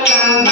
Bye.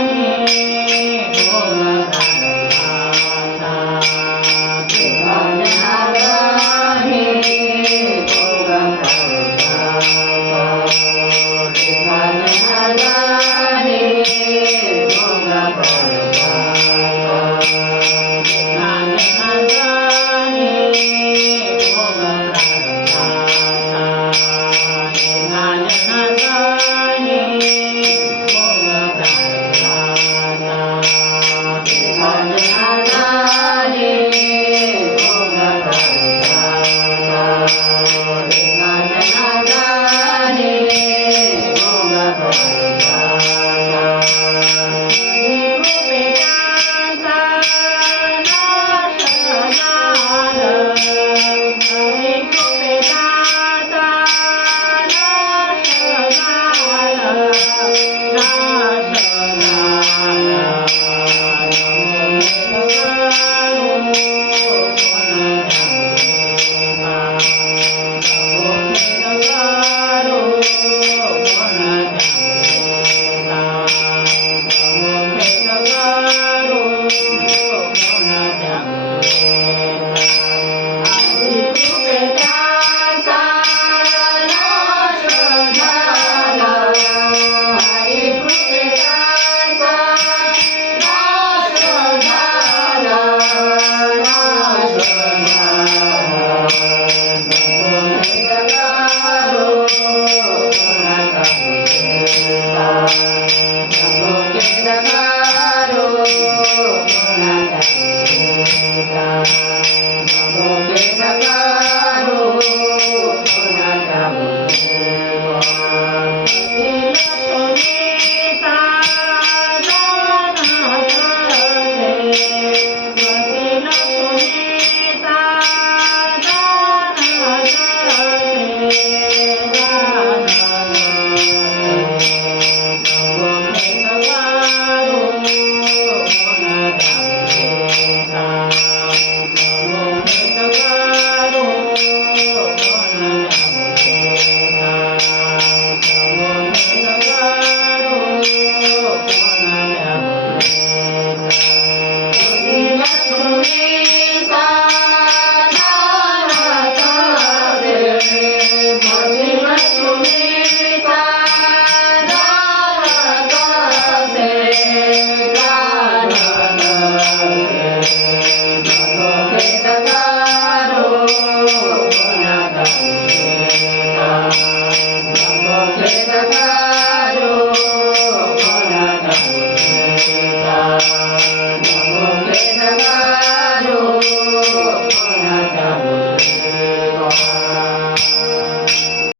Amém. Bye.